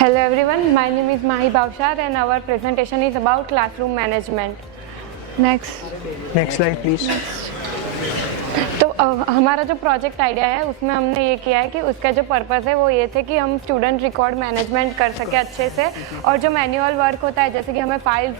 Hello everyone, my name is Mahi Bhavshar and our presentation is about classroom management. Next slide please. तो हमारा जो project idea है उसमें हमने ये किया है कि उसका जो पर्पस है वो ये थे कि हम स्टूडेंट रिकॉर्ड मैनेजमेंट कर सके अच्छे से, और जो मैनुअल वर्क होता है जैसे कि हमें फाइल्स,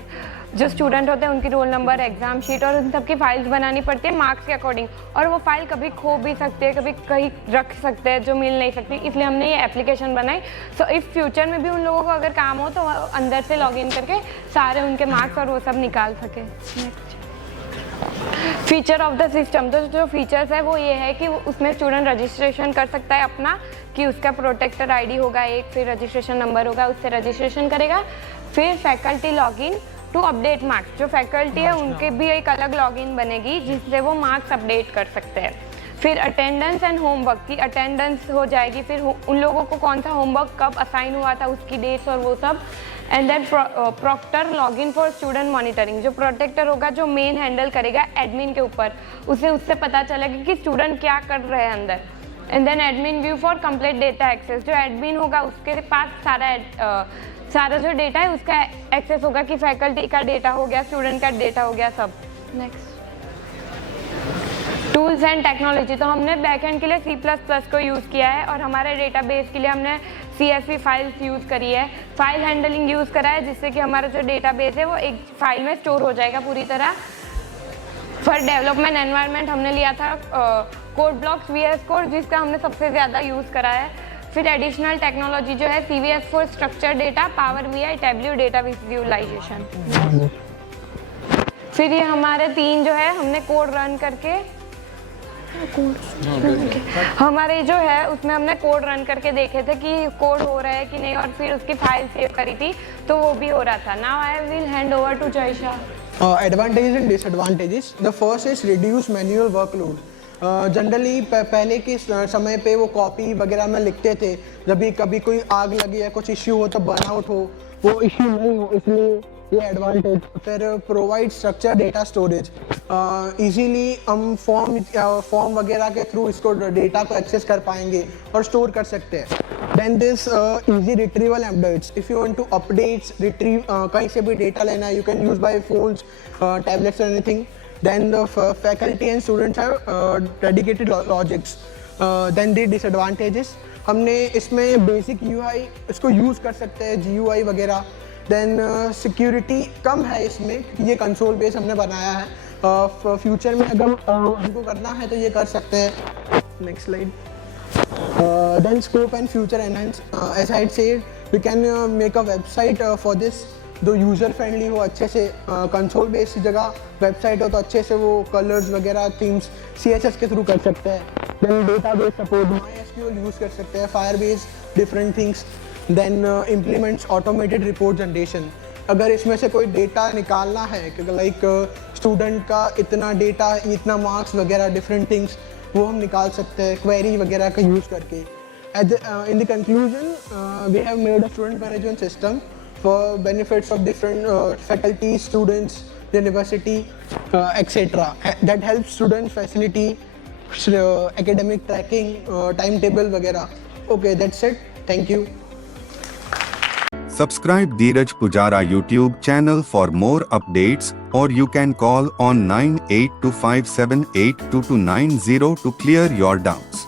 जो स्टूडेंट होते हैं उनकी रोल नंबर, एग्जाम शीट और उन सब की फाइल्स बनानी पड़ती है मार्क्स के अकॉर्डिंग, और वो फाइल कभी खो भी सकती है, कभी कहीं रख सकते हैं जो मिल नहीं सकती, इसलिए हमने ये एप्लीकेशन बनाई। सो इफ फ्यूचर में भी उन लोगों को अगर काम हो तो अंदर से लॉग इन करके सारे उनके मार्क्स और वो सब निकाल सके। फीचर ऑफ द सिस्टम, तो जो फीचर्स है वो ये है कि उसमें स्टूडेंट रजिस्ट्रेशन कर सकता है अपना, कि उसका प्रोटेक्टर आईडी होगा एक, फिर रजिस्ट्रेशन नंबर होगा, उससे रजिस्ट्रेशन करेगा। फिर faculty login to update marks, जो फैकल्टी है उनके भी एक अलग लॉगिन बनेगी जिससे वो मार्क्स अपडेट कर सकते हैं। फिर अटेंडेंस एंड होमवर्क की अटेंडेंस हो जाएगी, फिर उन लोगों को कौन सा होमवर्क कब असाइन हुआ था उसकी डेट्स और वो सब। And then proctor login for student monitoring, जो प्रोटेक्टर होगा जो मेन हैंडल करेगा एडमिन के ऊपर, उससे पता चलेगा कि स्टूडेंट क्या कर रहे हैं अंदर। And then admin view for complete data access, जो एडमिन होगा उसके पास सारा जो डेटा है उसका एक्सेस होगा कि फैकल्टी का डेटा हो गया, स्टूडेंट का डेटा हो गया, सब। नेक्स्ट टूल्स एंड टेक्नोलॉजी, तो हमने बैकएंड के लिए C++ को यूज़ किया है और हमारे डेटाबेस के लिए हमने CSV फाइल्स यूज़ करी है। फाइल हैंडलिंग यूज़ करा है जिससे कि हमारा जो डेटाबेस है वो एक फाइल में स्टोर हो जाएगा पूरी तरह। फॉर डेवलपमेंट एनवायरनमेंट हमने लिया था कोड ब्लॉक्स VS कोड, जिसका हमने सबसे ज़्यादा यूज़ करा है। फिर एडिशनल टेक्नोलॉजी जो है CVS for structure data, power BI, tableau data visualization. फिर ये हमारे 3 जो है हमने कोड रन करके हमारे जो है उसमें हमने कोड रन करके देखे थे कि कोड हो रहा है कि नहीं, और फिर उसकी फाइल सेव करी थी तो वो भी हो रहा था। Now I will hand over to Jayasha. Advantages and disadvantages. The first is reduce manual workload. Generally पहले के समय पे वो कॉपी वगैरह में लिखते थे, जब भी कभी कोई आग लगी है, कुछ इश्यू हो तो बर्नआउट हो, वो इश्यू नहीं हो, इसलिए ये एडवांटेज। फिर provide structure data storage, easily हम फॉर्म वगैरह के थ्रू इसको डेटा को एक्सेस कर पाएंगे और स्टोर कर सकते हैं। Then this easy retrieval updates, if you want to updates retrieve कहीं से भी डेटा लेना है, you can use by phones, tablets और anything. Then the faculty and students have dedicated logics. Then the disadvantages, हमने इसमें बेसिक UI इसको use कर सकते हैं, GUI वगैरह। Then सिक्योरिटी कम है इसमें, ये कंसोल बेस हमने बनाया है। फ्यूचर में अगर हमको करना है तो ये कर सकते हैं। Next slide. Then scope and future enhance, as I said, we can make a website for this जो यूज़र फ्रेंडली हो, अच्छे से कंसोल बेस जगह वेबसाइट हो तो अच्छे से वो कलर्स वगैरह थीम्स CSS के थ्रू कर सकते हैं। Then database support, MySQL use कर सकते हैं, Firebase, different things. Then implements automated report generation, अगर इसमें से कोई डेटा निकालना है क्योंकि लाइक स्टूडेंट का इतना डेटा, इतना मार्क्स वगैरह, डिफरेंट थिंग्स, वो हम निकाल सकते हैं क्वेरी वगैरह का यूज़ करके। In the conclusion, we have made a student management system for benefits of different faculty, students, university, etc. That helps students facility, academic tracking, timetable वगैरह. Okay, that's it. Thank you. Subscribe Dheeraj Pujara YouTube channel for more updates, or you can call on 9825782290 to clear your doubts.